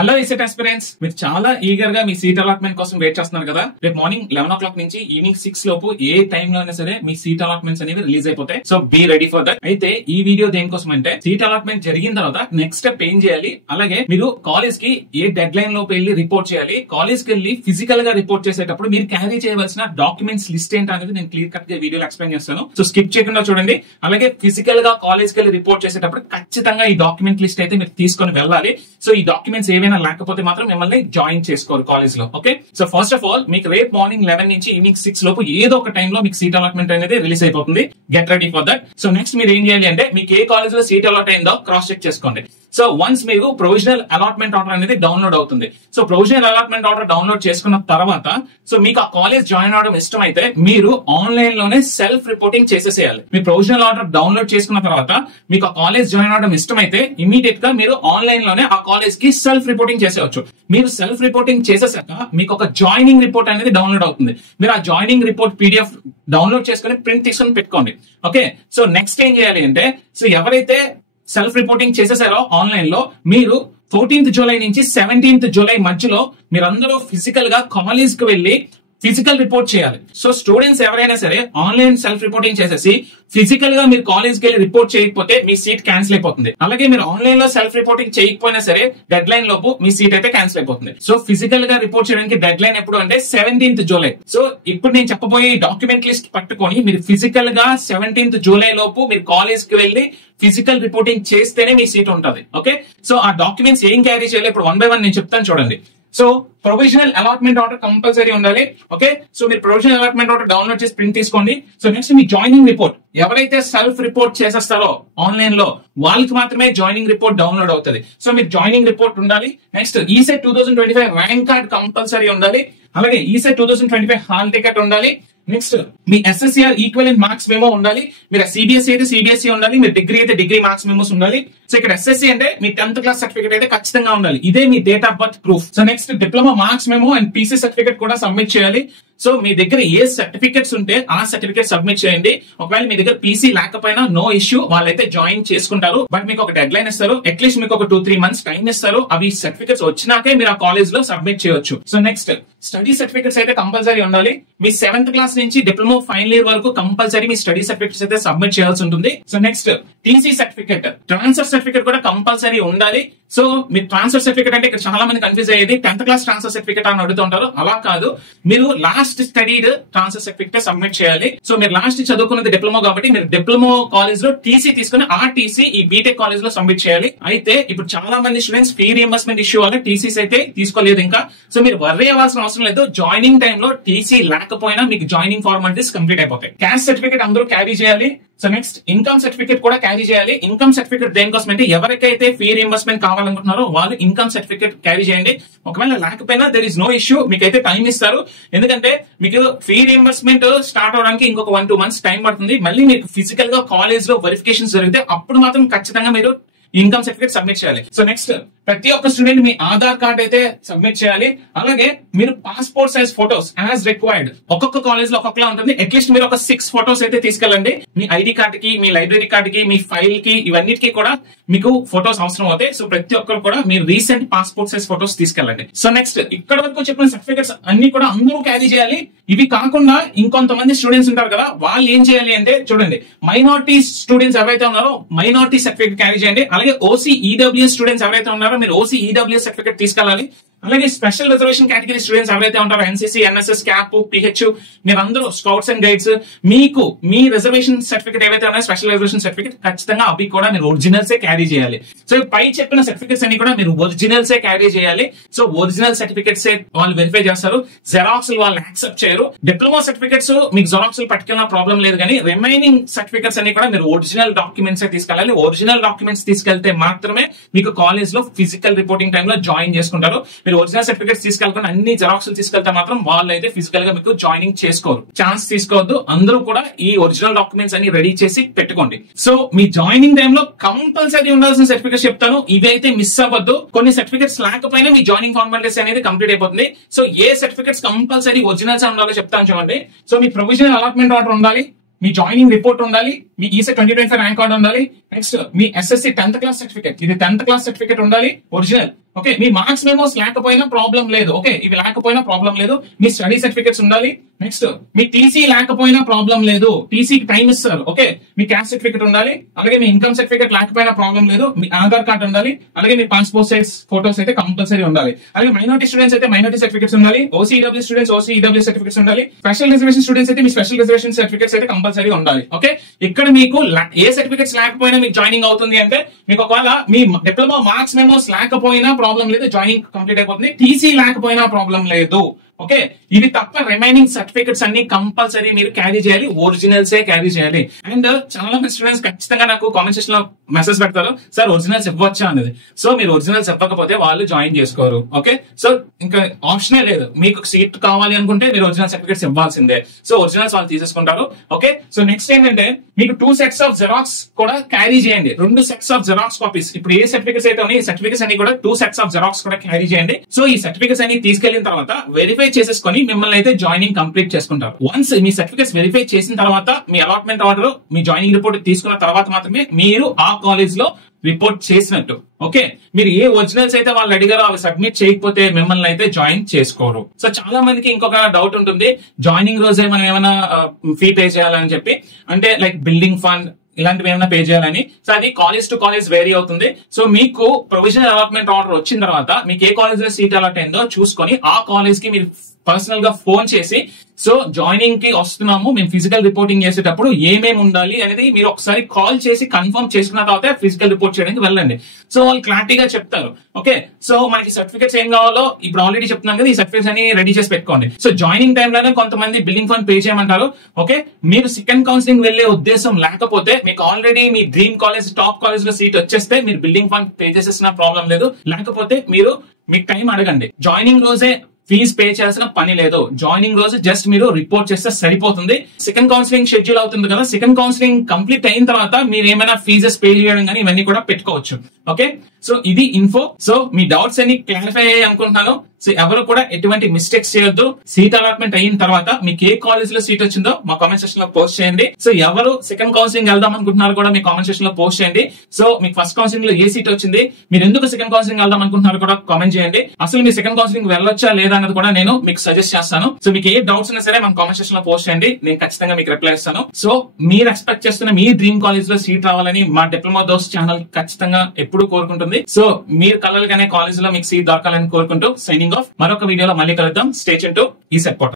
Hello ఇసెట్ aspirants, మీరు చాలా eager గా మీ సీట్ అలాట్మెంట్ కోసం వెయిట్ చేస్తున్నారు కదా. రేపు మార్నింగ్ 11 o'clock నుంచి ఈవినింగ్ 6 లోపు ఏ టైమ్ లో అయినా సరే మీ సీట్ అలాట్మెంట్స్ అనేవి రిలీజ్ అయిపోతాయి. So be ready for that. అయితే ఈ వీడియో దేనికోసం అంటే, సీట్ అలాట్మెంట్ జరిగిన తర్వాత నెక్స్ట్ స్టెప్ ఏం చేయాలి, అలాగే మీరు కాలేజ్ కి ఏ డెడ్ లైన్ లోపు వెళ్ళి రిపోర్ట్ చేయాలి, కాలేజ్ కి వెళ్ళి ఫిజికల్ గా రిపోర్ట్ చేసేటప్పుడు మీరు క్యారీ చేయవలసిన డాక్యుమెంట్స్ లిస్ట్ ఏంటి అనేది నేను క్లియర్ కట్ గా వీడియోలో ఎక్స్ప్లెయిన్ చేస్తాను. సో స్కిప్ చేయకుండా చూడండి. అలాగే ఫిజికల్ గా కాలేజ్ కి వెళ్ళి రిపోర్ట్ చేసేటప్పుడు ఖచ్చితంగా ఈ డాక్యుమెంట్ లిస్ట్ అయితే మీరు తీసుకొని వెళ్ళాలి. సో ఈ డాక్యుమెంట్స్ ఏవైనా లేకపోతే మాత్రం మిమ్మల్ని జాయిన్ చేసుకోరు కాలేజ్ లో. Okay, so first of all మీకు రేపు మార్నింగ్ 11 నుంచి ఈవినింగ్ 6 లోపు ఏదో ఒక టైమ్ లో మీకు సీట్ అలాట్మెంట్ అనేది రిలీజ్ అయిపోతుంది. Get ready for that. So next మీరు ఏం చేయాలి అంటే, మీకు ఏ కాలేజ్ లో సీట్ అలాట్ అయిందో క్రాస్ చెక్ చేసుకోండి. సో వన్స్ మీకు ప్రొవిజనల్ అలాట్మెంట్ ఆర్డర్ అనేది డౌన్లోడ్ అవుతుంది. So provisional allotment order download చేసుకున్న తర్వాత, సో మీకు ఆ కాలేజ్ జాయిన్ అవడం ఇష్టం అయితే మీరు ఆన్లైన్ లోనే సెల్ఫ్ రిపోర్టింగ్ చేసేసేయాలి. మీ ప్రొవిజనల్ ఆర్డర్ డౌన్లోడ్ చేసుకున్న తర్వాత మీకు ఆ కాలేజ్ జాయిన్ అవడం ఇష్టం అయితే ఇమీడియట్ గా మీరు ఆన్లైన్ లోనే ఆ కాలేజ్ కి సెల్ఫ్ రిపోర్టింగ్ చేసేవచ్చు. మీరు సెల్ఫ్ రిపోర్టింగ్ చేసేసాక మీకు ఒక జాయినింగ్ రిపోర్ట్ అనేది డౌన్లోడ్ అవుతుంది. మీరు ఆ జాయినింగ్ రిపోర్ట్ PDF డౌన్లోడ్ చేసుకుని ప్రింట్ తీసుకుని పెట్టుకోండి. ఓకే, సో నెక్స్ట్ ఏం చేయాలి అంటే, సో ఎవరైతే సెల్ఫ్ రిపోర్టింగ్ చేసేసారో ఆన్లైన్ లో, మీరు 14th జూలై నుంచి 17th జూలై మధ్యలో మీరందరూ ఫిజికల్ గా కాలేజ్ కి వెళ్లి ఫిజికల్ రిపోర్ట్ చేయాలి. సో స్టూడెంట్స్ ఎవరైనా సరే ఆన్లైన్ సెల్ఫ్ రిపోర్టింగ్ చేసేసి ఫిజికల్ గా మీరు కాలేజ్ కి వెళ్ళి రిపోర్ట్ చేయకపోతే మీ సీట్ క్యాన్సిల్ అయిపోతుంది. అలాగే మీరు ఆన్లైన్ లో సెల్ఫ్ రిపోర్టింగ్ చేయకపోయినా సరే డెడ్ లైన్ లోపు మీ సీట్ అయితే క్యాన్సిల్ అయిపోతుంది. సో ఫిజికల్ గా రిపోర్ట్ చేయడానికి డెడ్ లైన్ ఎప్పుడు అంటే 17th జూలై. సో ఇప్పుడు నేను చెప్పబోయే డాక్యుమెంట్ లిస్ట్ పట్టుకొని మీరు ఫిజికల్ గా 17th జూలై లోపు మీరు కాలేజ్ కి వెళ్ళి ఫిజికల్ రిపోర్టింగ్ చేస్తేనే మీ సీట్ ఉంటుంది. ఓకే, సో ఆ డాక్యుమెంట్స్ ఏం క్యారీ చేయాలి ఇప్పుడు 1 by 1 నేను చెప్తాను చూడండి. So provisional allotment order compulsory ఉండాలి. ఓకే, సో మీరు ప్రొవిజనల్ అలాట్మెంట్ ఆర్డర్ డౌన్లోడ్ చేసి ప్రింట్ తీసుకోండి. సో నెక్స్ట్ మీ జాయినింగ్ రిపోర్ట్, ఎవరైతే సెల్ఫ్ రిపోర్ట్ చేసేస్తారో ఆన్లైన్ లో వాళ్ళకి మాత్రమే జాయినింగ్ రిపోర్ట్ డౌన్లోడ్ అవుతుంది. సో మీరు జాయినింగ్ రిపోర్ట్ ఉండాలి. Next ECET 2025 rank card compulsory ఉండాలి. అలాగే ఈసెట్ 2025 హాల్ టికెట్ ఉండాలి. నెక్స్ట్ మీ SSCR ఈక్వలెంట్ మార్క్స్ మెమో ఉండాలి. మీరు CBSE అయితే CBSE ఉండాలి. మీరు డిగ్రీ అయితే డిగ్రీ మార్క్స్ మెమోస్ ఉండాలి. సో ఇక్కడ SSC అంటే మీ 10th క్లాస్ సర్టిఫికేట్ అయితే ఖచ్చితంగా ఉండాలి. ఇదే మీ date of birth proof. So next diploma marks memo and PC certificate కూడా సబ్మిట్ చేయాలి. సో మీ దగ్గర ఏ సర్టిఫికేట్స్ ఉంటే ఆ సర్టిఫికేట్ సబ్మిట్ చేయండి. ఒకవేళ మీ దగ్గర PC లేకపోయినా నో ఇష్యూ, వాళ్ళైతే జాయిన్ చేసుకుంటారు. బట్ మీకు ఒక డెడ్ లైన్ ఇస్తారు. అట్లీస్ట్ మీకు ఒక 2-3 months టైం ఇస్తారు. అవి సర్టిఫికేట్స్ వచ్చినాకే మీరు ఆ కాలేజ్ లో సబ్మిట్ చేయొచ్చు. సో నెక్స్ట్ స్టడీ సర్టిఫికేట్స్ అయితే కంపల్సరీ ఉండాలి. మీ 7th క్లాస్ నుంచి డిప్లొమా ఫైనల్ ఇయర్ వరకు కంపల్సరీ మీ స్టడీ సర్టిఫికేట్స్ అయితే సబ్మిట్ చేయాల్సి ఉంటుంది. So next TC certificate, transfer certificate కూడా కంపల్సరీ ఉండాలి. సో మీ ట్రాన్స్ఫర్ సర్టిఫికేట్ అంటే ఇక్కడ చాలా మంది కన్ఫ్యూజ్ అయ్యేది 10th క్లాస్ ట్రాన్స్ఫర్ సర్టిఫికేట్ అని అడుగుతూ ఉంటారు. అలా కాదు, మీరు last studied transfer certificate submit చేయాలి. సో మీరు లాస్ట్ చదువుకున్నది డిప్లొమా కాబట్టి మీరు డిప్లొమా కాలేజ్ లో TC తీసుకుని ఆ TC ఈ బీటెక్ కాలేజ్ లో సబ్మిట్ చేయాలి. అయితే ఇప్పుడు చాలా మంది స్టూడెంట్స్ ఫీ రియంబర్స్మెంట్ ఇష్యూ వల్ల TCs అయితే తీసుకోలేదు ఇంకా. సో మీరు వర్రీ అవ్వాల్సిన అవసరం లేదు. జాయినింగ్ టైమ్ లో TC లేకపోయినా మీకు జాయినింగ్ ఫార్మాలిటీస్ కంప్లీట్ అయిపోతాయి. క్యాస్ట్ సర్టిఫికేట్ అందరూ క్యారీ చేయాలి. సో నెక్స్ట్ ఇన్కమ్ సర్టిఫికేట్ కూడా క్యారీ చేయాలి. ఇన్కమ్ సర్టిఫికేట్ దేనికోసం అంటే, ఎవరికైతే ఫీ రియంబర్స్మెంట్ కావాలనుకుంటున్నారో వాళ్ళు ఇన్కమ్ సర్టిఫికేట్ క్యారీ చేయండి. ఒకవేళ లేకపోయినా దెర్ ఇస్ నో ఇష్యూ, మీకైతే టైం ఇస్తారు. ఎందుకంటే మీకు ఫీ రియంబర్స్మెంట్ స్టార్ట్ అవడానికి ఇంకొక 1-2 months టైం పడుతుంది. మళ్ళీ మీకు ఫిజికల్ గా కాలేజ్ లో వెరిఫికేషన్ జరిగితే అప్పుడు మాత్రం ఖచ్చితంగా మీరు ఇన్కమ్ సర్టిఫికేట్ సబ్మిట్ చేయాలి. సో నెక్స్ట్ ప్రతి ఒక్క స్టూడెంట్ మీ ఆధార్ కార్డ్ అయితే సబ్మిట్ చేయాలి. అలాగే మీరు passport size photos as required, ఒక్కొక్క కాలేజ్ లో ఒక్కొక్కలా ఉంటుంది. అట్లీస్ట్ మీరు ఒక 6 photos అయితే తీసుకెళ్ళండి. మీ ID కార్డ్ కి, మీ లైబ్రరీ కార్డ్ కి, మీ ఫైల్ కి, ఇవన్నిటికీ కూడా మీకు ఫోటోస్ అవసరం అవుతాయి. సో ప్రతి ఒక్కరు కూడా మీరు రీసెంట్ పాస్పోర్ట్ సైజ్ ఫోటోస్ తీసుకెళ్ళండి. సో నెక్స్ట్ ఇక్కడ వరకు చెప్పిన సర్టిఫికేట్స్ అన్ని కూడా అందరూ క్యారీ చేయాలి. ఇవి కాకుండా ఇంకొంతమంది స్టూడెంట్స్ ఉంటారు కదా, వాళ్ళు ఏం చేయాలి అంటే చూడండి, మైనారిటీ స్టూడెంట్స్ ఎవరైతే ఉన్నారో మైనారిటీ సర్టిఫికేట్ క్యారీ చేయండి. అలాగే OC EWS స్టూడెంట్స్ ఎవరైతే ఉన్నారో మీరు OC EWS సర్టిఫికేట్ తీసుకెళ్ళాలి. అలాగే స్పెషల్ రిజర్వేషన్ కేటగిరీ స్టూడెంట్స్ ఎవరైతే ఉంటారో NCC, NSS, CAP, PH, మీరందరూ స్కౌట్స్ అండ్ గైడ్స్, మీకు మీ రిజర్వేషన్ సర్టిఫికేట్ ఏవైతే ఉన్నాయో స్పెషల్ రిజర్వేషన్ సర్టిఫికేట్ ఖచ్చితంగా అవి కూడా మీరు ఒరిజినల్సే క్యారీ చేయాలి. సో పై చెప్పిన సర్టిఫికేట్స్ అన్ని కూడా మీరు ఒరిజినల్సే క్యారీ చేయాలి. సో ఒరిజినల్ సర్టిఫికేట్స్ వాళ్ళు వెరిఫై చేస్తారు, జెరాక్స్ వాళ్ళు యాక్సెప్ట్ చేయరు. డిప్లొమా సర్టిఫికేట్స్ మీకు జెరాక్స్ పట్టుకున్న ప్రాబ్లం లేదు, కానీ రిమైనింగ్ సర్టిఫికేట్స్ అన్ని కూడా మీరు ఒరిజినల్ డాక్యుమెంట్స్ తీసుకెళ్ళాలి. ఒరిజినల్ డాక్యుమెంట్స్ తీసుకెళ్తే మాత్రమే మీకు కాలేజ్ లో ఫిజికల్ రిపోర్టింగ్ టైమ్ లో జాయిన్ చేసుకుంటారు. మీరు ఒరిజినల్ సర్టిఫికేట్స్ తీసుకెళ్ళకుండా అన్ని జెరాక్స్ తీసుకెళ్తే మాత్రం వాళ్ళు అయితే ఫిజికల్ గా మీకు జాయినింగ్ చేసుకోరు. ఛాన్స్ తీసుకోవద్దు. అందరూ కూడా ఈ ఒరిజినల్ డాక్యుమెంట్స్ అన్ని రెడీ చేసి పెట్టుకోండి. సో మీ జాయినింగ్ టైమ్ లో కంపల్సరీ ఉండాల్సిన సర్టిఫికేట్స్ చెప్తాను, ఇవైతే మిస్ అవ్వద్దు. కొన్ని సర్టిఫికేట్స్ లేకపోయినా మీ జాయినింగ్ ఫార్మాలిటీస్ అనేది కంప్లీట్ అయిపోతుంది. సో ఏ సర్టిఫికేట్స్ కంపల్సరీ ఒరిజినల్స్ ఉండాలో చెప్తాను చూడండి. సో మీ ప్రొవిజనల్ అలాట్మెంట్ ఆర్డర్ ఉండాలి, మీ జాయినింగ్ రిపోర్ట్ ఉండాలి, మీ ఈసెట్ 2025 ర్యాంక్ కార్డ్ ఉండాలి. నెక్స్ట్ మీ ఎస్ఎస్సి 10th క్లాస్ సర్టిఫికేట్, ఇది 10th క్లాస్ సర్టిఫికేట్ ఉండాలి ఒరిజినల్. ఓకే, మీ మార్క్స్ మెమోస్ లేకపోయినా ప్రాబ్లం లేదు. ఓకే, ఇవి లేకపోయినా ప్రాబ్లం లేదు. మీ స్టడీ సర్టిఫికేట్స్ ఉండాలి. నెక్స్ట్ మీ టీసీ లేకపోయినా ప్రాబ్లం లేదు, టీసీకి టైం ఇస్తారు. ఓకే, మీ క్యాస్ట్ సర్టిఫికేట్ ఉండాలి. అలాగే మీ ఇన్కమ్ సర్టిఫికేట్ లేకపోయినా ప్రాబ్లం లేదు. మీ ఆధార్ కార్డ్ ఉండాలి. అలాగే మీ పాస్పోర్ట్ సైజ్ ఫోటోస్ అయితే కంపల్సరీ ఉండాలి. అలాగే మైనారిటీ స్టూడెంట్స్ అయితే మైనారిటీ సర్టిఫికేట్స్ ఉండాలి. ఓసీడబ్ల్యూ స్టూడెంట్స్ ఓసీడబ్ల్యూ సర్టిఫికేట్స్ ఉండాలి. స్పెషల్ రిజర్వేషన్ స్టూడెంట్స్ అయితే మీ స్పెషల్ రిజర్వేషన్ సర్టిఫికేట్స్ అయితే కంపల్సరీ ఉండాలి. ఓకే, ఇక్కడ మీకు ఏ సర్టిఫికేట్స్ లేకపోయినా మీకు జాయినింగ్ అవుతుంది అంటే, మీకు ఒకవేళ మీ డిప్లొమా మార్క్స్ మెమోస్ లేకపోయినా ప్రాబ్లం లేదు, జాయినింగ్ కంప్లీట్ అయిపోతుంది. టీసీ లేకపోయినా ప్రాబ్లం లేదు. ఓకే, ఇవి తప్ప రిమైనింగ్ సర్టిఫికెట్స్ అన్ని కంపల్సరీ మీరు క్యారీ చేయాలి, ఒరిజినల్స్ క్యారీ చేయాలి. అండ్ చాలా మంది స్టూడెంట్స్ ఖచ్చితంగా నాకు కామెంట్ సెక్షన్ లో మెసేజ్ పెడతారు, సార్ ఒరిజినల్స్ ఇవ్వచ్చా అనేది. సో మీరు ఒరిజినల్స్ ఇవ్వకపోతే వాళ్ళు జాయిన్ చేసుకోరు. ఓకే, సో ఇంకా ఆప్షనే లేదు. మీకు సీట్ కావాలి అనుకుంటే మీరు ఒరిజినల్ సర్టిఫికేట్స్ ఇవ్వాల్సిందే. సో ఒరిజినల్స్ వాళ్ళు తీసేసుకుంటారు. ఓకే, సో నెక్స్ట్ ఏంటంటే మీకు 2 sets ఆఫ్ జెరాక్స్ కూడా క్యారీ చేయండి. 2 sets ఆఫ్ జెరాక్స్ కాపీస్. ఇప్పుడు ఏ సర్టిఫికేట్స్ అయితే ఉన్నాయి, ఈ సర్టిఫికేట్స్ అన్ని కూడా 2 sets ఆఫ్ జెరాక్స్ కూడా క్యారీ చేయండి. సో ఈ సర్టిఫికేట్స్ అన్ని తీసుకెళ్లిన తర్వాత వెరిఫై చేసేసుకొని మిమ్మల్ని అయితే జాయినింగ్ కంప్లీట్ చేసుకుంటారు. వన్స్ మీ సర్టిఫికేట్స్ వెరిఫై చేసిన తర్వాత మీ అలాట్మెంట్ ఆర్డర్, మీ జాయినింగ్ రిపోర్ట్ తీసుకున్న తర్వాత మాత్రమే మీరు ఆ కాలేజ్ లో రిపోర్ట్ చేసినట్టు. ఓకే, మీరు ఏ ఒరిజినల్స్ అయితే వాళ్ళు అడిగారో అవి సబ్మిట్ చేయకపోతే మిమ్మల్ని అయితే జాయిన్ చేసుకోరు. సో చాలా మందికి ఇంకొక డౌట్ ఉంటుంది, జాయినింగ్ రోజే మనం ఏమైనా ఫీ పే చేయాలని చెప్పి, అంటే లైక్ బిల్డింగ్ ఫండ్ ఇలాంటివి ఏమైనా పే చేయాలని. సో అది కాలేజ్ టు కాలేజ్ వేరీ అవుతుంది. సో మీకు ప్రొవిజనల్ అలాట్మెంట్ ఆర్డర్ వచ్చిన తర్వాత మీకు ఏ కాలేజ్ లో సీట్ అలాట్ అయిందో చూసుకొని ఆ కాలేజ్ కి మీరు పర్సనల్ గా ఫోన్ చేసి, సో జాయినింగ్ కి వస్తున్నాము, మేము ఫిజికల్ రిపోర్టింగ్ చేసేటప్పుడు ఏమేమి ఉండాలి అనేది మీరు ఒకసారి కాల్ చేసి కన్ఫర్మ్ చేసుకున్న తర్వాత ఫిజికల్ రిపోర్ట్ చేయడానికి వెళ్ళండి. సో వాళ్ళు క్లారిటీగా చెప్తారు. ఓకే, సో మనకి సర్టిఫికేట్స్ ఏం కావాలో ఇప్పుడు ఆల్రెడీ చెప్తున్నాను కదా, ఈ సర్టిఫికేట్స్ అని రెడీ చేసి పెట్టుకోండి. సో జాయినింగ్ టైంలోనే కొంతమంది బిల్డింగ్ ఫండ్ పే చేయమంటారు. ఓకే, మీరు సెకండ్ కౌన్సిలింగ్ వెళ్లే ఉద్దేశం లేకపోతే, మీకు ఆల్రెడీ మీ డ్రీమ్ కాలేజ్ టాప్ కాలేజ్ లో సీట్ వచ్చేస్తే మీరు బిల్డింగ్ ఫండ్ పే చేసేసిన ప్రాబ్లం లేదు. లేకపోతే మీరు మీకు టైం అడగండి. జాయినింగ్ రోజే ఫీజ్ పే చేయాల్సిన పని లేదు. జాయినింగ్ రోజు జస్ట్ మీరు రిపోర్ట్ చేస్తే సరిపోతుంది. సెకండ్ కౌన్సిలింగ్ షెడ్యూల్ అవుతుంది కదా, సెకండ్ కౌన్సిలింగ్ కంప్లీట్ అయిన తర్వాత మీరు ఏమైనా ఫీజెస్ పే చేయడం కానీ ఇవన్నీ కూడా పెట్టుకోవచ్చు. ఓకే, సో ఇది ఇన్ఫో. సో మీ డౌట్స్ అన్ని క్లారిఫై అయ్యాయి అనుకుంటున్నాను. సో ఎవరు కూడా ఎటువంటి మిస్టేక్స్ చేయొద్దు. సీట్ అలాట్మెంట్ అయిన తర్వాత మీకు ఏ కాలేజ్ లో సీట్ వచ్చిందో మా కామెంట్ సెక్షన్ లో పోస్ట్ చేయండి. సో ఎవరు సెకండ్ కౌన్సిలింగ్ వెళ్దాం అనుకుంటున్నారు కూడా మీ కామెంట్ సెక్షన్ లో పోస్ట్ చేయండి. సో మీకు ఫస్ట్ కౌన్సిలింగ్ లో ఏ సీట్ వచ్చింది, మీరు ఎందుకు సెకండ్ కౌన్సిలింగ్ వెళ్దాం అనుకుంటున్నారు కూడా కామెంట్ చేయండి. అసలు మీ సెకండ్ కౌన్సిలింగ్ వెళ్ళొచ్చా లేదా అన్నది కూడా నేను మీకు సజెస్ట్ చేస్తాను. సో మీకు ఏ డౌట్స్ ఉన్నా సరే మన కామెంట్ సెక్షన్ లో పోస్ట్ చేయండి, నేను ఖచ్చితంగా మీకు రిప్లై ఇస్తాను. సో మీరు ఎక్స్పెక్ట్ చేస్తున్న మీ డ్రీమ్ కాలేజ్ లో సీట్ రావాలని మా డిప్లొమా దోస్త్ ఛానల్ ఖచ్చితంగా ఎప్పుడు కోరుకుంటుంది. సో మీరు కలలుగానే కాలేజ్ లో మీకు సీట్ దొరకాలని కోరుకుంటూ సైనింగ్ ఆఫ్. మరొక వీడియోలో మళ్ళీ కలుద్దాం. Stay tune to ECET portal.